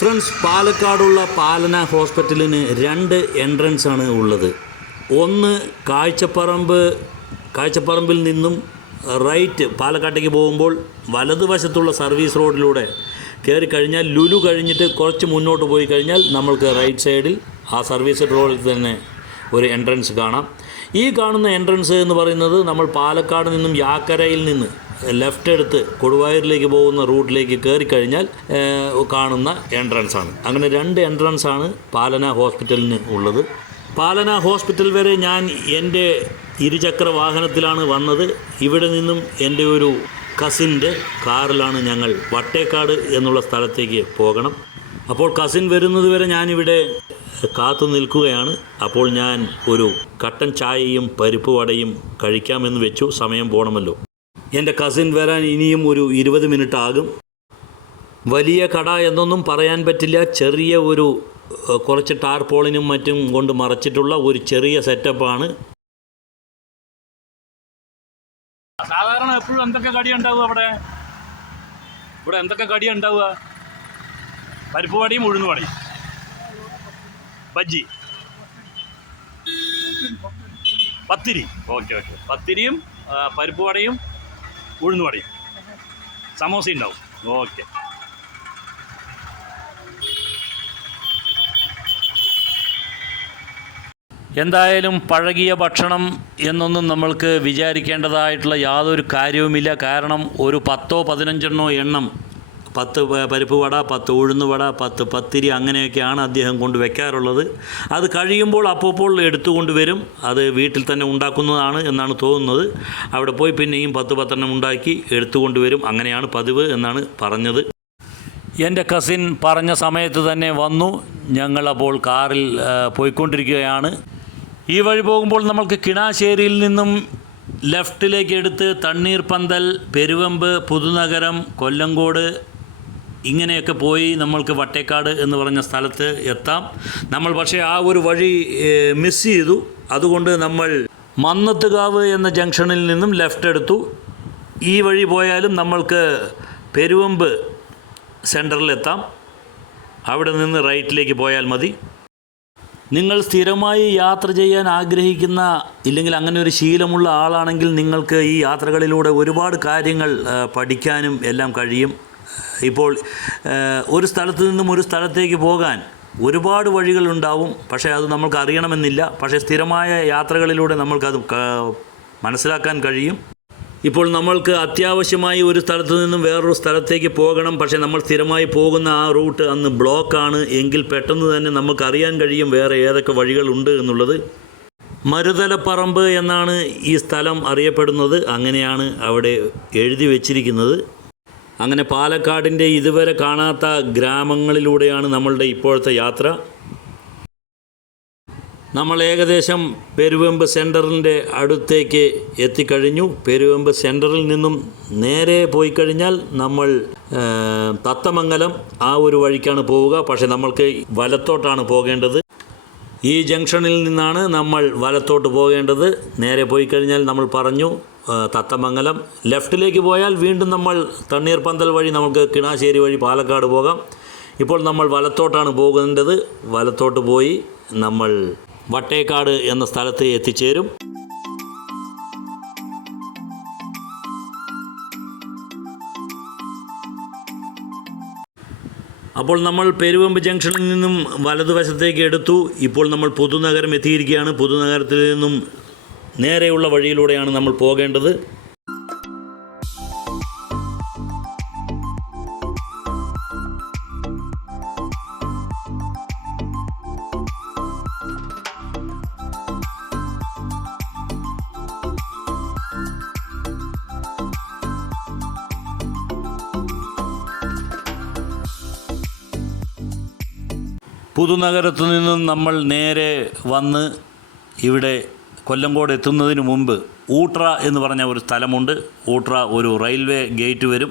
Friends പാലക്കാടുള്ള പാലന ഹോസ്പിറ്റലിന് രണ്ട് entrance ആണ് ഉള്ളത്. ഒന്ന് കാഴ്ചപ്പറമ്പ് കാഴ്ചപ്പറമ്പിൽ നിന്നും റൈറ്റ് പാലക്കാട്ടേക്ക് പോകുമ്പോൾ വലതുവശത്തുള്ള സർവീസ് റോഡിലൂടെ കയറി കഴിഞ്ഞാൽ ലുലു കഴിഞ്ഞിട്ട് കുറച്ച് മുന്നോട്ട് പോയി കഴിഞ്ഞാൽ നമ്മൾക്ക് റൈറ്റ് സൈഡിൽ ആ സർവീസ് റോഡിൽ തന്നെ ഒരു എൻട്രൻസ് കാണാം. ഈ കാണുന്ന എൻട്രൻസ് എന്ന് പറയുന്നത് നമ്മൾ പാലക്കാട് നിന്നും യാക്കരയിൽ നിന്ന് ലെഫ്റ്റ് എടുത്ത് കൊടുവായൂരിലേക്ക് പോകുന്ന റൂട്ടിലേക്ക് കയറി കഴിഞ്ഞാൽ കാണുന്ന എൻട്രൻസ് ആണ്. അങ്ങനെ രണ്ട് എൻട്രൻസ് ആണ് പാലന ഹോസ്പിറ്റലിന് ഉള്ളത്. പാലന ഹോസ്പിറ്റൽ വരെ ഞാൻ എന്റെ ഇരുചക്ര വാഹനത്തിലാണ് വന്നത്. ഇവിടെ നിന്നും എന്റെ ഒരു കസിന്റെ കാറിലാണ് ഞങ്ങൾ വട്ടേക്കാട് എന്നുള്ള സ്ഥലത്തേക്ക് പോകണം. അപ്പോൾ കസിൻ വരുന്നത് വരെ ഞാനിവിടെ കാത്തു നിൽക്കുകയാണ്. അപ്പോൾ ഞാൻ ഒരു കട്ടൻ ചായയും പരിപ്പ് വടയും കഴിക്കാമെന്ന് വെച്ചു. സമയം പോകണമല്ലോ എന്റെ കസിൻ വരാൻ ഇനിയും ഒരു ഇരുപത് മിനിറ്റ് ആകും. വലിയ കട എന്നൊന്നും പറയാൻ പറ്റില്ല. ചെറിയ ഒരു കുറച്ച് ടാർപോളിനും മറ്റും കൊണ്ട് മറച്ചിട്ടുള്ള ഒരു ചെറിയ സെറ്റപ്പാണ് സാധാരണ എപ്പോഴും എന്തൊക്കെ കടി ഉണ്ടാവുക അവിടെ? ഇവിടെ എന്തൊക്കെ കടി ഉണ്ടാവുക? പരിപ്പ് വടിയും ഉഴുന്ന് വടയും. ബജ്ജി. പത്തിരി. Okay okay. പത്തിരിയും പരിപ്പ് വടയും ഉഴുന്ന് വടയും സമോസ ഉണ്ടാവും. ഓക്കെ എന്തായാലും പഴകിയ ഭക്ഷണം എന്നൊന്നും നമ്മൾക്ക് വിചാരിക്കേണ്ടതായിട്ടുള്ള യാതൊരു കാര്യവുമില്ല. കാരണം ഒരു പത്തോ പതിനഞ്ചെണ്ണോ എണ്ണം പത്ത് പരിപ്പ് വട പത്ത് ഉഴുന്ന് വട പത്ത് പത്തിരി അങ്ങനെയൊക്കെയാണ് അദ്ദേഹം കൊണ്ട് വെക്കാറുള്ളത്. അത് കഴിയുമ്പോൾ അപ്പോൾ എടുത്തുകൊണ്ട് വരും. അത് വീട്ടിൽ തന്നെ ഉണ്ടാക്കുന്നതാണ് എന്നാണ് തോന്നുന്നത്. അവിടെ പോയി പിന്നെയും പത്ത് പത്തെണ്ണം ഉണ്ടാക്കി എടുത്തുകൊണ്ട് വരും. അങ്ങനെയാണ് പതിവ് എന്നാണ് പറഞ്ഞത്. എന്റെ കസിൻ പറഞ്ഞ സമയത്ത് തന്നെ വന്നു. ഞങ്ങളപ്പോൾ കാറിൽ പോയിക്കൊണ്ടിരിക്കുകയാണ്. ഈ വഴി പോകുമ്പോൾ നമ്മൾക്ക് കിണാശ്ശേരിയിൽ നിന്നും ലെഫ്റ്റിലേക്ക് എടുത്ത് തണ്ണീർപന്തൽ പെരുവമ്പ് പുതുനഗരം കൊല്ലങ്കോട് ഇങ്ങനെയൊക്കെ പോയി നമ്മൾക്ക് വട്ടേക്കാട് എന്ന് പറഞ്ഞ സ്ഥലത്ത് എത്താം. നമ്മൾ പക്ഷേ ആ ഒരു വഴി മിസ് ചെയ്തു. അതുകൊണ്ട് നമ്മൾ മന്നത്തുകാവ് എന്ന ജംഗ്ഷനിൽ നിന്നും ലെഫ്റ്റ് എടുത്തു. ഈ വഴി പോയാലും നമ്മൾക്ക് പെരുവമ്പ് സെന്ററിലെത്താം അവിടെ നിന്ന് റൈറ്റിലേക്ക് പോയാൽ മതി. നിങ്ങൾ സ്ഥിരമായി യാത്ര ചെയ്യാൻ ആഗ്രഹിക്കുന്ന ഇല്ലെങ്കിൽ അങ്ങനെ ഒരു ശീലമുള്ള ആളാണെങ്കിൽ നിങ്ങൾക്ക് ഈ യാത്രകളിലൂടെ ഒരുപാട് കാര്യങ്ങൾ പഠിക്കാനും എല്ലാം കഴിയും. ഇപ്പോൾ ഒരു സ്ഥലത്ത് നിന്നും ഒരു സ്ഥലത്തേക്ക് പോകാൻ ഒരുപാട് വഴികളുണ്ടാവും. പക്ഷേ അത് നമ്മൾക്ക് അറിയണമെന്നില്ല. പക്ഷേ സ്ഥിരമായ യാത്രകളിലൂടെ നമ്മൾക്കത് മനസ്സിലാക്കാൻ കഴിയും. ഇപ്പോൾ നമ്മൾക്ക് അത്യാവശ്യമായി ഒരു സ്ഥലത്ത് നിന്നും വേറൊരു സ്ഥലത്തേക്ക് പോകണം. പക്ഷേ നമ്മൾ സ്ഥിരമായി പോകുന്ന ആ റൂട്ട് അന്ന് ബ്ലോക്കാണ്. എങ്കിൽ പെട്ടെന്ന് തന്നെ നമുക്ക് അറിയാൻ കഴിയും വേറെ ഏതൊക്കെ വഴികളുണ്ട് എന്നുള്ളത്. മരുതലപ്പറമ്പ് എന്നാണ് ഈ സ്ഥലം അറിയപ്പെടുന്നത്. അങ്ങനെയാണ് അവിടെ എഴുതി വച്ചിരിക്കുന്നത്. അങ്ങനെ പാലക്കാടിന്റെ ഇതുവരെ കാണാത്ത ഗ്രാമങ്ങളിലൂടെയാണ് നമ്മളുടെ ഇപ്പോഴത്തെ യാത്ര. നമ്മൾ ഏകദേശം പെരുവെമ്പ് സെന്ററിന്റെ അടുത്തേക്ക് എത്തിക്കഴിഞ്ഞു. പെരുവെമ്പ് സെന്ററിൽ നിന്നും നേരെ പോയി കഴിഞ്ഞാൽ നമ്മൾ തത്തമംഗലം ആ ഒരു വഴിക്കാണ് പോവുക. പക്ഷേ നമ്മൾക്ക് വലത്തോട്ടാണ് പോകേണ്ടത്. ഈ ജംഗ്ഷനിൽ നിന്നാണ് നമ്മൾ വലത്തോട്ട് പോകേണ്ടത്. നേരെ പോയി കഴിഞ്ഞാൽ നമ്മൾ പറഞ്ഞു തത്തമംഗലം. ലെഫ്റ്റിലേക്ക് പോയാൽ വീണ്ടും നമ്മൾ തണ്ണീർപന്തൽ വഴി നമുക്ക് കിണാശ്ശേരി വഴി പാലക്കാട് പോകാം. ഇപ്പോൾ നമ്മൾ വലത്തോട്ടാണ് പോകേണ്ടത് വലത്തോട്ട് പോയി നമ്മൾ വട്ടേക്കാട് എന്ന സ്ഥലത്ത് എത്തിച്ചേരും. അപ്പോൾ നമ്മൾ പെരുവമ്പ് ജംഗ്ഷനിൽ നിന്നും വലതുവശത്തേക്ക് എടുത്തു. ഇപ്പോൾ നമ്മൾ പുതുനഗരം എത്തിയിരിക്കുകയാണ്. പുതുനഗരത്തിൽ നിന്നും നേരെയുള്ള വഴിയിലൂടെയാണ് നമ്മൾ പോകേണ്ടത്. പുതുനഗരത്തു നിന്നും നമ്മൾ നേരെ വന്ന് ഇവിടെ കൊല്ലങ്കോട് എത്തുന്നതിന് മുമ്പ് ഊട്ര എന്ന് പറഞ്ഞ ഒരു സ്ഥലമുണ്ട്. ഊട്ര ഒരു റെയിൽവേ ഗേറ്റ് വരും.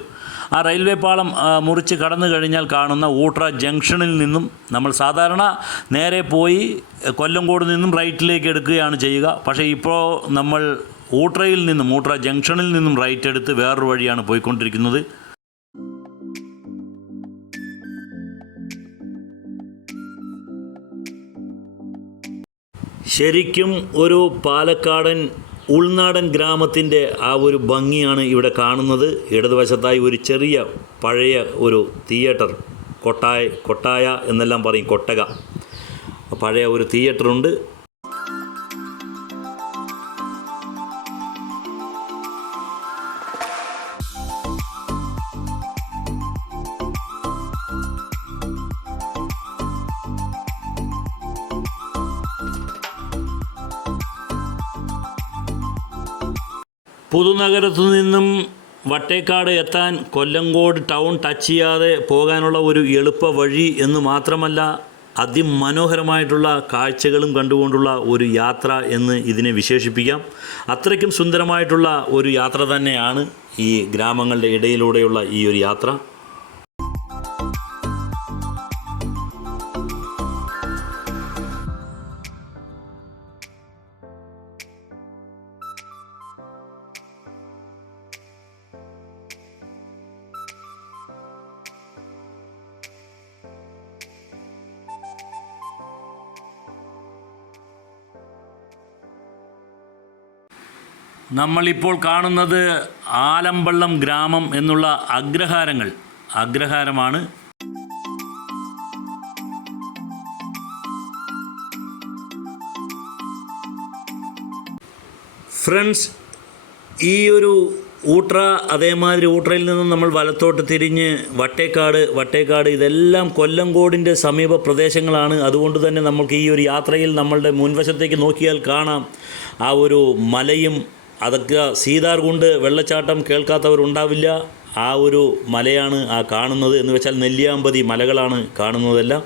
ആ റെയിൽവേ പാളം മുറിച്ച് കടന്നു കഴിഞ്ഞാൽ കാണുന്ന ഊട്ര ജംഗ്ഷനിൽ നിന്നും നമ്മൾ സാധാരണ നേരെ പോയി കൊല്ലങ്കോട് നിന്നും റൈറ്റിലേക്ക് എടുക്കുകയാണ് ചെയ്യുക. പക്ഷേ ഇപ്പോൾ നമ്മൾ ഊട്രയിൽ നിന്നും ഊട്ര ജംഗ്ഷനിൽ നിന്നും റൈറ്റ് എടുത്ത് വേറൊരു വഴിയാണ് പോയിക്കൊണ്ടിരിക്കുന്നത്. ശരിക്കും ഒരു പാലക്കാടൻ ഉൾനാടൻ ഗ്രാമത്തിന്റെ ആ ഒരു ഭംഗിയാണ് ഇവിടെ കാണുന്നത്. ഇടതുവശത്തായി ഒരു ചെറിയ പഴയ ഒരു തിയേറ്റർ കൊട്ടായ കൊട്ടായ എന്നെല്ലാം പറയും കൊട്ടക. പഴയ ഒരു തിയേറ്ററുണ്ട്. പുതുനഗരത്തു നിന്നും വട്ടേക്കാട് എത്താൻ കൊല്ലങ്കോട് ടൗൺ ടച്ച് ചെയ്യാതെ പോകാനുള്ള ഒരു എളുപ്പ വഴി എന്ന് മാത്രമല്ല അതിമനോഹരമായിട്ടുള്ള കാഴ്ചകളും കണ്ടുകൊണ്ടുള്ള ഒരു യാത്ര എന്ന് ഇതിനെ വിശേഷിപ്പിക്കാം. അത്രയ്ക്കും സുന്ദരമായിട്ടുള്ള ഒരു യാത്ര തന്നെയാണ് ഈ ഗ്രാമങ്ങളുടെ ഇടയിലൂടെയുള്ള ഈ ഒരു യാത്ര. നമ്മളിപ്പോൾ കാണുന്നത് ആലമ്പള്ളം ഗ്രാമം എന്നുള്ള അഗ്രഹാരങ്ങൾ. അഗ്രഹാരമാണ് ഫ്രണ്ട്സ് ഈ ഒരു ഊട്ര അതേമാതിരി ഊട്രയിൽ നിന്ന് നമ്മൾ വലത്തോട്ട് തിരിഞ്ഞ് വട്ടേക്കാട് വട്ടേക്കാട് ഇതെല്ലാം കൊല്ലങ്കോടിന്റെ സമീപ പ്രദേശങ്ങളാണ്. അതുകൊണ്ട് തന്നെ നമുക്ക് ഈ ഒരു യാത്രയിൽ നമ്മളുടെ മുൻവശത്തേക്ക് നോക്കിയാൽ കാണാം. ആ ഒരു മലയും അതൊക്കെ സീതാർ കൊണ്ട് വെള്ളച്ചാട്ടം കേൾക്കാത്തവരുണ്ടാവില്ല. ആ ഒരു മലയാണ് ആ കാണുന്നത് എന്ന് വെച്ചാൽ നെല്ലിയാമ്പതി മലകളാണ് കാണുന്നതെല്ലാം.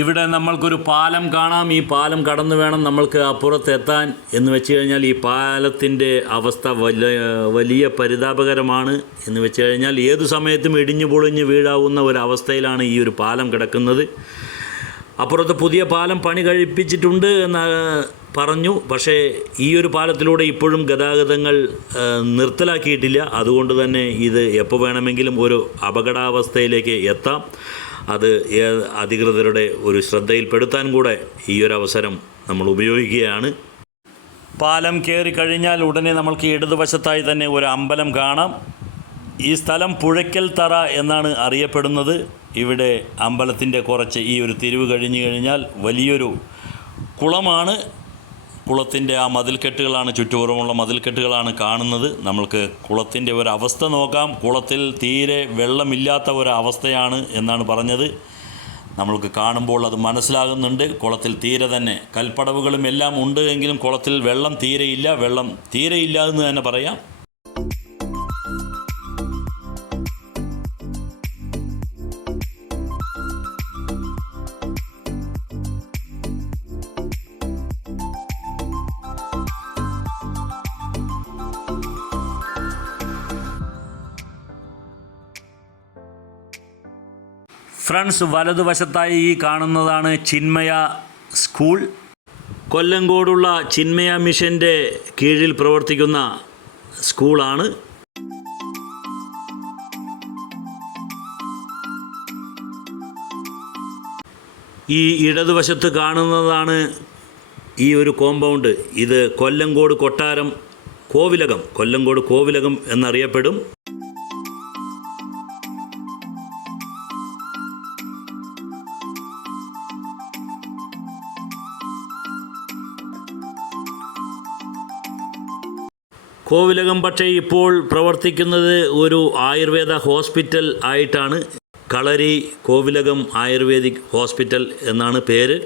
ഇവിടെ നമ്മൾക്കൊരു പാലം കാണാം. ഈ പാലം കടന്നു വേണം നമ്മൾക്ക് അപ്പുറത്ത് എത്താൻ എന്ന് വെച്ച് കഴിഞ്ഞാൽ ഈ പാലത്തിന്റെ അവസ്ഥ വലിയ വലിയ പരിതാപകരമാണ് എന്ന് വെച്ച് കഴിഞ്ഞാൽ ഏതു സമയത്തും ഇടിഞ്ഞു പൊളിഞ്ഞ് വീഴാവുന്ന ഒരു അവസ്ഥയിലാണ് ഈ ഒരു പാലം കിടക്കുന്നത്. അപ്പുറത്ത് പുതിയ പാലം പണി കഴിപ്പിച്ചിട്ടുണ്ട് എന്ന് പറഞ്ഞു. പക്ഷേ ഈ ഒരു പാലത്തിലൂടെ ഇപ്പോഴും ഗതാഗതങ്ങൾ നിർത്തലാക്കിയിട്ടില്ല. അതുകൊണ്ട് തന്നെ ഇത് എപ്പോൾ വേണമെങ്കിലും ഒരു അപകടാവസ്ഥയിലേക്ക് എത്താം. അത് അധികൃതരുടെ ഒരു ശ്രദ്ധയിൽപ്പെടുത്താൻ കൂടെ ഈ ഒരു അവസരം നമ്മൾ ഉപയോഗിക്കുകയാണ്. പാലം കയറി കഴിഞ്ഞാൽ ഉടനെ നമ്മൾക്ക് ഇടതുവശത്തായി തന്നെ ഒരു അമ്പലം കാണാം. ഈ സ്ഥലം പുഴയ്ക്കൽ തറ എന്നാണ് അറിയപ്പെടുന്നത്. ഇവിടെ അമ്പലത്തിന്റെ കുറച്ച് ഈ ഒരു തിരിവ് കഴിഞ്ഞു കഴിഞ്ഞാൽ വലിയൊരു കുളമാണ്. കുളത്തിന്റെ ആ മതിൽക്കെട്ടുകളാണ് ചുറ്റുപുറമുള്ള മതിൽക്കെട്ടുകളാണ് കാണുന്നത്. നമ്മൾക്ക് കുളത്തിന്റെ ഒരവസ്ഥ നോക്കാം. കുളത്തിൽ തീരെ വെള്ളമില്ലാത്ത ഒരവസ്ഥയാണ് എന്നാണ് പറഞ്ഞത്. നമ്മൾക്ക് കാണുമ്പോൾ അത് മനസ്സിലാകുന്നുണ്ട്. കുളത്തിൽ തീരെ തന്നെ കൽപ്പടവുകളും എല്ലാം ഉണ്ട് എങ്കിലും കുളത്തിൽ വെള്ളം തീരെയില്ല. വെള്ളം തീരെയില്ല എന്ന് തന്നെ പറയാം. ഫ്രണ്ട്സ് വലതുവശത്തായി ഈ കാണുന്നതാണ് ചിന്മയ സ്കൂൾ. കൊല്ലങ്കോടുള്ള ചിന്മയ മിഷന്റെ കീഴിൽ പ്രവർത്തിക്കുന്ന സ്കൂളാണ്. ഈ ഇടതുവശത്ത് കാണുന്നതാണ് ഈ ഒരു കോമ്പൗണ്ട്. ഇത് കൊല്ലങ്കോട് കൊട്ടാരം കോവിലകം. കൊല്ലങ്കോട് കോവിലകം എന്നറിയപ്പെടും. കോവിലകം പക്ഷേ ഇപ്പോൾ പ്രവർത്തിക്കുന്നത് ഒരു ആയുർവേദ ഹോസ്പിറ്റൽ ആയിട്ടാണ്. കളരി കോവിലകം ആയുർവേദിക് ഹോസ്പിറ്റൽ എന്നാണ് പേര്.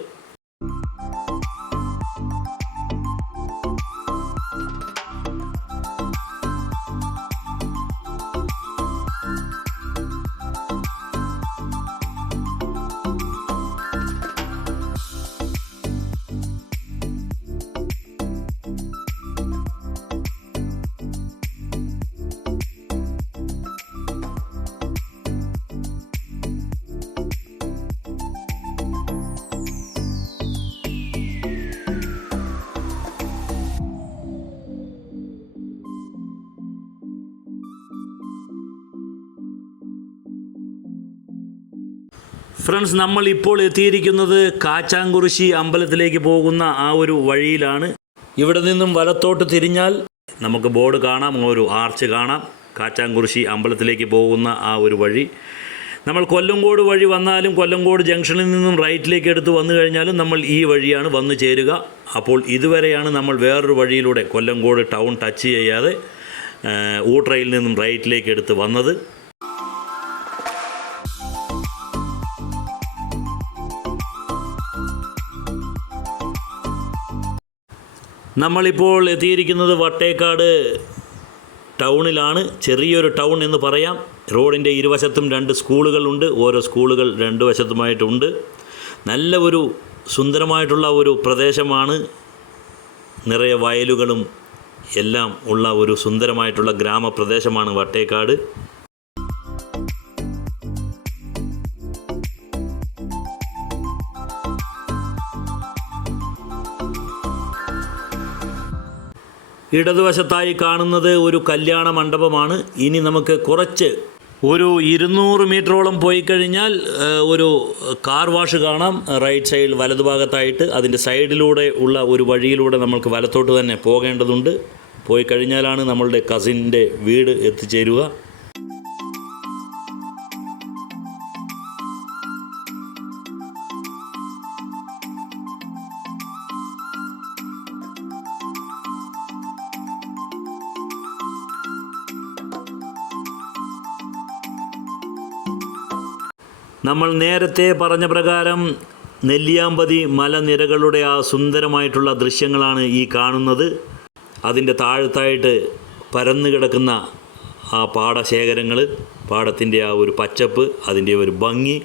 ഫ്രണ്ട്സ് നമ്മൾ ഇപ്പോൾ എത്തിയിരിക്കുന്നത് കാച്ചാങ്കുറിശി അമ്പലത്തിലേക്ക് പോകുന്ന ആ ഒരു വഴിയിലാണ്. ഇവിടെ നിന്നും വലത്തോട്ട് തിരിഞ്ഞാൽ നമുക്ക് ബോർഡ് കാണാം ഒരു ആർച്ച് കാണാം. കാച്ചാങ്കുറിശി അമ്പലത്തിലേക്ക് പോകുന്ന ആ ഒരു വഴി. നമ്മൾ കൊല്ലങ്കോട് വഴി വന്നാലും കൊല്ലങ്കോട് ജംഗ്ഷനിൽ നിന്നും റൈറ്റിലേക്ക് എടുത്ത് വന്നു കഴിഞ്ഞാലും നമ്മൾ ഈ വഴിയാണ് വന്നു ചേരുക. അപ്പോൾ ഇതുവരെയാണ് നമ്മൾ വേറൊരു വഴിയിലൂടെ കൊല്ലങ്കോട് ടൗൺ ടച്ച് ചെയ്യാതെ ഊട്രയിൽ നിന്നും റൈറ്റിലേക്ക് എടുത്ത് വന്നത്. നമ്മളിപ്പോൾ എത്തിയിരിക്കുന്നത് വട്ടേക്കാട് ടൗണിലാണ്. ചെറിയൊരു ടൗൺ എന്ന് പറയാം. റോഡിന്റെ ഇരുവശത്തും രണ്ട് സ്കൂളുകളുണ്ട് ഓരോ സ്കൂളുകൾ രണ്ട് വശത്തുമായിട്ടുണ്ട്. നല്ല ഒരു സുന്ദരമായിട്ടുള്ള ഒരു പ്രദേശമാണ്. നിറയെ വയലുകളും എല്ലാം ഉള്ള ഒരു സുന്ദരമായിട്ടുള്ള ഗ്രാമപ്രദേശമാണ് വട്ടേക്കാട്. ഇടതുവശത്തായി കാണുന്നത് ഒരു കല്യാണ മണ്ഡപമാണ്. ഇനി നമുക്ക് കുറച്ച് ഒരു ഇരുന്നൂറ് മീറ്ററോളം പോയി കഴിഞ്ഞാൽ ഒരു കാർ വാഷ് കാണാം. റൈറ്റ് സൈഡിൽ വലതുഭാഗത്തായിട്ട് അതിന്റെ സൈഡിലൂടെ ഉള്ള ഒരു വഴിയിലൂടെ നമ്മൾക്ക് വലത്തോട്ട് തന്നെ പോകേണ്ടതുണ്ട്. പോയി കഴിഞ്ഞാലാണ് നമ്മളുടെ കസിന്റെ വീട് എത്തിച്ചേരുക. നമ്മൾ നേരത്തെ പറഞ്ഞ പ്രകാരം നെല്ലിയാമ്പതി മലനിരകളുടെ ആ സുന്ദരമായിട്ടുള്ള ദൃശ്യങ്ങളാണ് ഈ കാണുന്നത്. അതിന്റെ താഴത്തായിട്ട് പരന്നു കിടക്കുന്ന ആ പാടശേഖരങ്ങൾ പാടത്തിന്റെ ആ ഒരു പച്ചപ്പ് അതിന്റെ ഒരു ഭംഗി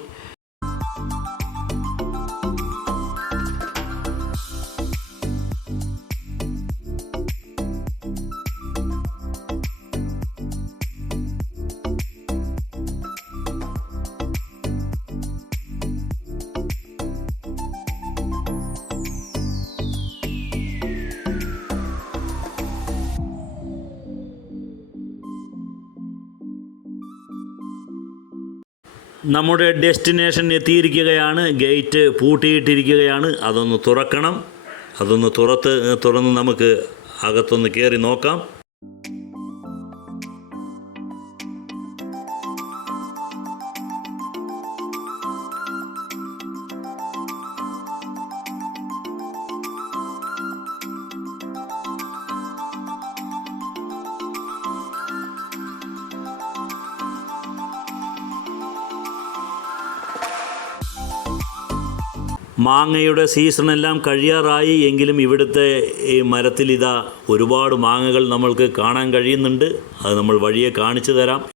നമ്മുടെ ഡെസ്റ്റിനേഷൻ എത്തിയിരിക്കുകയാണ്. ഗേറ്റ് പൂട്ടിയിട്ടിരിക്കുകയാണ്. അതൊന്ന് തുറക്കണം. അതൊന്ന് തുറത്ത് തുറന്ന് നമുക്ക് അകത്തൊന്ന് കയറി നോക്കാം. മാങ്ങയുടെ സീസണെല്ലാം കഴിയാറായി എങ്കിലും ഇവിടുത്തെ ഈ മരത്തിലിതാ ഒരുപാട് മാങ്ങകൾ നമ്മൾക്ക് കാണാൻ കഴിയുന്നുണ്ട്. അത് നമ്മൾ വഴിയെ കാണിച്ചു തരാം.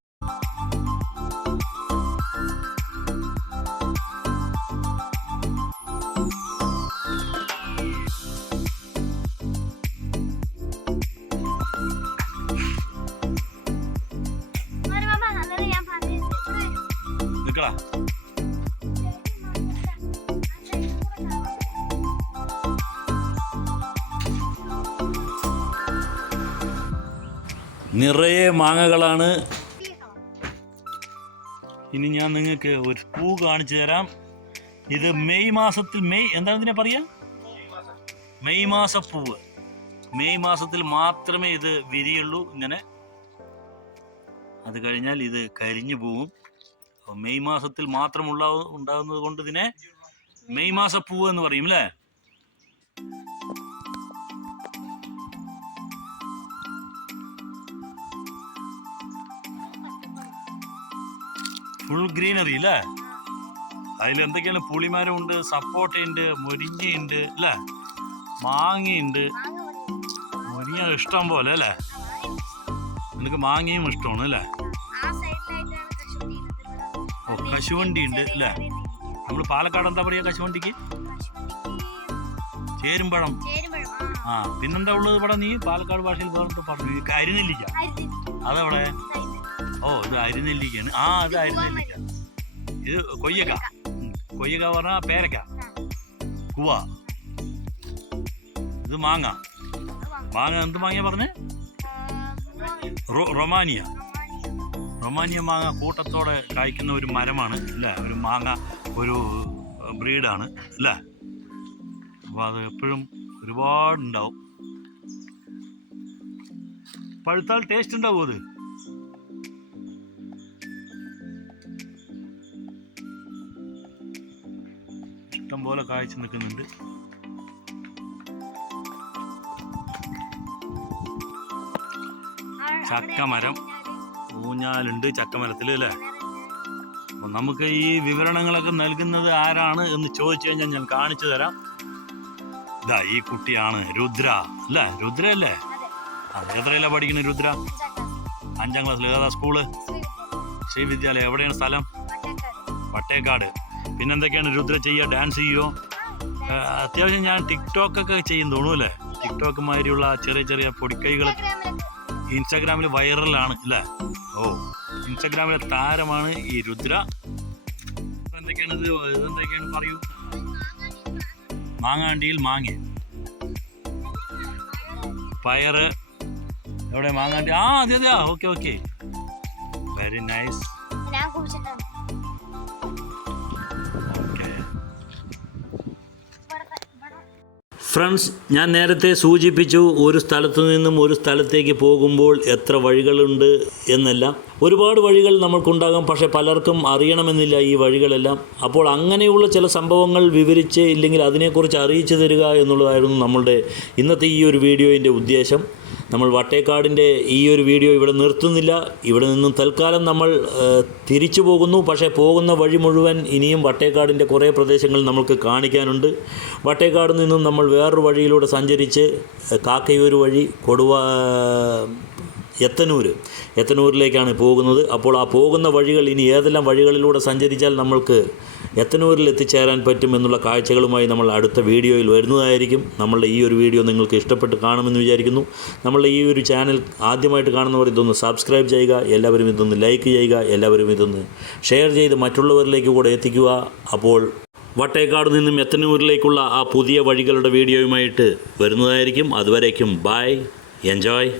നിറയെ മാങ്ങകളാണ്. ഇനി ഞാൻ നിങ്ങൾക്ക് ഒരു പൂ കാണിച്ചു തരാം. ഇത് മെയ് മാസത്തിൽ മെയ് എന്താണ് ഇതിനെ പറയാ മെയ് മാസപ്പൂവ്. മെയ് മാസത്തിൽ മാത്രമേ ഇത് വിരിയുള്ളൂ ഇങ്ങനെ. അത് കഴിഞ്ഞാൽ ഇത് കരിഞ്ഞു പോവും. മെയ് മാസത്തിൽ മാത്രം ഉണ്ടാകുന്നത് കൊണ്ട് ഇതിനെ മെയ് മാസപ്പൂവ് എന്ന് പറയും അല്ലേ? ഫുൾ ഗ്രീനറി അല്ലേ അതിൽ എന്തൊക്കെയാണ് പുളിമരം ഉണ്ട് സപ്പോട്ടയുണ്ട് മുരിങ്ങയുണ്ട് അല്ലേ മാങ്ങയുണ്ട് മുരിങ്ങ ഇഷ്ടം പോലെ അല്ലേ? നിനക്ക് മാങ്ങയും ഇഷ്ടമാണ് അല്ലേ? ഓ കശുവണ്ടി ഉണ്ട് അല്ലേ നമ്മൾ പാലക്കാട് എന്താ പറയുക കശുവണ്ടിക്ക്? ചേരുമ്പഴം ആ പിന്നെന്താ ഉള്ളത് ഇവിടെ നീ? പാലക്കാട് ഭാഷയിൽ വേറെ പറഞ്ഞു. കരിനെല്ലിക്ക. അതവിടെ? ഓ ഇത് അരിനെല്ലിക്കാണ് ആ ഇത് അരിനെല്ലിക്ക. ഇത് കൊയ്യക്ക. കൊയ്യക്ക. പറഞ്ഞാൽ പേരക്ക. കുവ ഇത് മാങ്ങ. മാങ്ങ. എന്ത് മാങ്ങ പറഞ്ഞേ? റൊമാനിയ. റൊമാനിയ. മാങ്ങ കൂട്ടത്തോടെ കായ്ക്കുന്ന ഒരു മരമാണ് അല്ലേ? ഒരു മാങ്ങ ഒരു ബ്രീഡാണ് അല്ലേ? അപ്പോൾ അത് എപ്പോഴും ഒരുപാടുണ്ടാവും. പഴുത്താൽ ടേസ്റ്റ് ഉണ്ടാവും അത്? ഇഷ്ടം പോലെ കാഴ്ച നിൽക്കുന്നുണ്ട്. ചക്കമരം. ഊഞ്ഞാലുണ്ട് ചക്കമരത്തിൽ അല്ലേ? അപ്പം നമുക്ക് ഈ വിവരണങ്ങളൊക്കെ നൽകുന്നത് ആരാണ് എന്ന് ചോദിച്ചു കഴിഞ്ഞാൽ ഞാൻ കാണിച്ചു തരാം. ഇതാ ഈ കുട്ടിയാണ് രുദ്ര. അല്ലേ? രുദ്ര അല്ലേ അതെ പഠിക്കുന്നത് രുദ്ര? അഞ്ചാം ക്ലാസ്സിൽ ഏതാ സ്കൂൾ? ശ്രീവിദ്യാലയം. എവിടെയാണ് സ്ഥലം? വട്ടേക്കാട് പിന്നെന്തൊക്കെയാണ് രുദ്ര ചെയ്യുക? ഡാൻസ് ചെയ്യുമോ അത്യാവശ്യം ഞാൻ ടിക്ടോക്ക് ഒക്കെ ചെയ്യും തോന്നുന്നു അല്ലേ? ടിക്ടോക്ക് മാതിരിയുള്ള ചെറിയ ചെറിയ പൊടിക്കൈകൾ ഇൻസ്റ്റാഗ്രാമിൽ വൈറലാണ് അല്ലേ? ഓ ഇൻസ്റ്റാഗ്രാമിലെ താരമാണ് ഈ രുദ്ര. എന്തൊക്കെയാണ് ഇത്? ഇതെന്തൊക്കെയാണ് പറയൂ? മാങ്ങാണ്ടിയിൽ മാങ്ങ. പയറ്. എവിടെ? മാങ്ങാണ്ടി. ആ അതെ അതെ. Okay okay. Very nice friends ഞാൻ നേരത്തെ സൂചിപ്പിച്ചു ഒരു സ്ഥലത്തു നിന്നും ഒരു സ്ഥലത്തേക്ക് പോകുമ്പോൾ എത്ര വഴികളുണ്ട് എന്നെല്ലാം. ഒരുപാട് വഴികൾ നമ്മൾക്കുണ്ടാകാം പക്ഷേ പലർക്കും അറിയണമെന്നില്ല ഈ വഴികളെല്ലാം. അപ്പോൾ അങ്ങനെയുള്ള ചില സംഭവങ്ങൾ വിവരിച്ച് ഇല്ലെങ്കിൽ അതിനെക്കുറിച്ച് അറിയിച്ചു തരിക എന്നുള്ളതായിരുന്നു നമ്മളുടെ ഇന്നത്തെ ഈ ഒരു വീഡിയോയിന്റെ ഉദ്ദേശം. നമ്മൾ വട്ടേക്കാടിന്റെ ഈ ഒരു വീഡിയോ ഇവിടെ നിർത്തുന്നില്ല. ഇവിടെ നിന്നും തൽക്കാലം നമ്മൾ തിരിച്ചു പോകുന്നു. പക്ഷേ പോകുന്ന വഴി മുഴുവൻ ഇനിയും വട്ടേക്കാടിന്റെ കുറേ പ്രദേശങ്ങൾ നമുക്ക് കാണിക്കാനുണ്ട്. വട്ടേക്കാട് നിന്നും നമ്മൾ വേറൊരു വഴിയിലൂടെ സഞ്ചരിച്ച് കാക്കയൂർ വഴി കൊടുവ എത്തനൂർ എത്തനൂരിലേക്കാണ് പോകുന്നത്. അപ്പോൾ ആ പോകുന്ന വഴികൾ ഇനി ഏതെല്ലാം വഴികളിലൂടെ സഞ്ചരിച്ചാൽ നമ്മൾക്ക് എത്തനൂരിൽ എത്തിച്ചേരാൻ പറ്റും എന്നുള്ള കാഴ്ചകളുമായി നമ്മൾ അടുത്ത വീഡിയോയിൽ വരുന്നതായിരിക്കും. നമ്മളുടെ ഈ ഒരു വീഡിയോ നിങ്ങൾക്ക് ഇഷ്ടപ്പെട്ട് കാണുമെന്ന് വിചാരിക്കുന്നു. നമ്മളുടെ ഈ ഒരു ചാനൽ ആദ്യമായിട്ട് കാണുന്നവർ ഇതൊന്ന് സബ്സ്ക്രൈബ് ചെയ്യുക എല്ലാവരും ഇതൊന്ന് ലൈക്ക് ചെയ്യുക എല്ലാവരും ഇതൊന്ന് ഷെയർ ചെയ്ത് മറ്റുള്ളവരിലേക്ക് കൂടെ എത്തിക്കുക. അപ്പോൾ വട്ടേക്കാട് നിന്നും എത്തനൂരിലേക്കുള്ള ആ പുതിയ വഴികളുടെ വീഡിയോയുമായിട്ട് വരുന്നതായിരിക്കും. അതുവരേക്കും ബായ് എൻജോയ്.